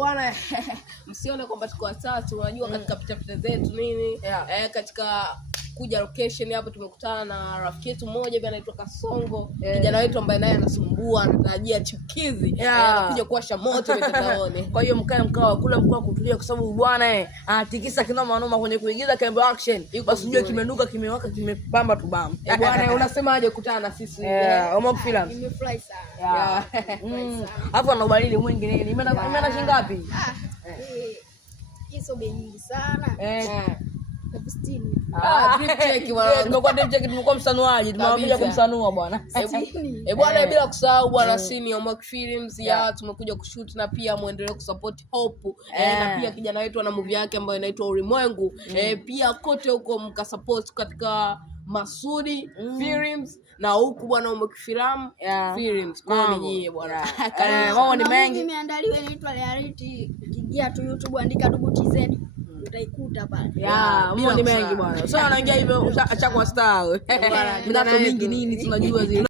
bwana msione kwamba tuko watatu, unajua katika pita zetu nini katika kuja location hapo tumekutana na rafiki yetu mmoja hivi anaitwa Kasongo, kijana wetu ambaye naye anasumbua, anatarajia chukizi anakuja kuwasha moto mitandaoni. Kwa hiyo mkae mkao kula mkao kutulia, kwa sababu bwana anatikisa kinoma noma kwenye kuigiza Kembo action. Basi unajua kimenuka, kimewaka, kimepamba tu bam. Bwana unasemaje kukutana na sisi? Homo film. Nimefurahi sana. Hapo ana ubaridi mwingi nini? Imeenda shilingi ngapi? Hizo bei nyingi sana. 60. Drip check bwana. Tumekuwa drip check, tumekuwa msanuaji, tumekuja kumsanua bwana. Bwana bila kusahau bwana Sini Homo Films tumekuja kushoot na pia muendelee kusupport Hope na pia kijana wetu ana movie yake ambayo inaitwa Ulimwengu. Pia kote huko mkasupport katika Masudi Films na huku bwana Homo Films. Kwa nini bwana? Mambo ni mengi. Nimeandaliwa inaitwa Reality. Ingia tu YouTube andika Dugu TZ. Utaikuta pale. Mambo ni mengi bwana. Sasa anaingia hivyo acha kwa star. Bwana, mingi nini tunajua zile.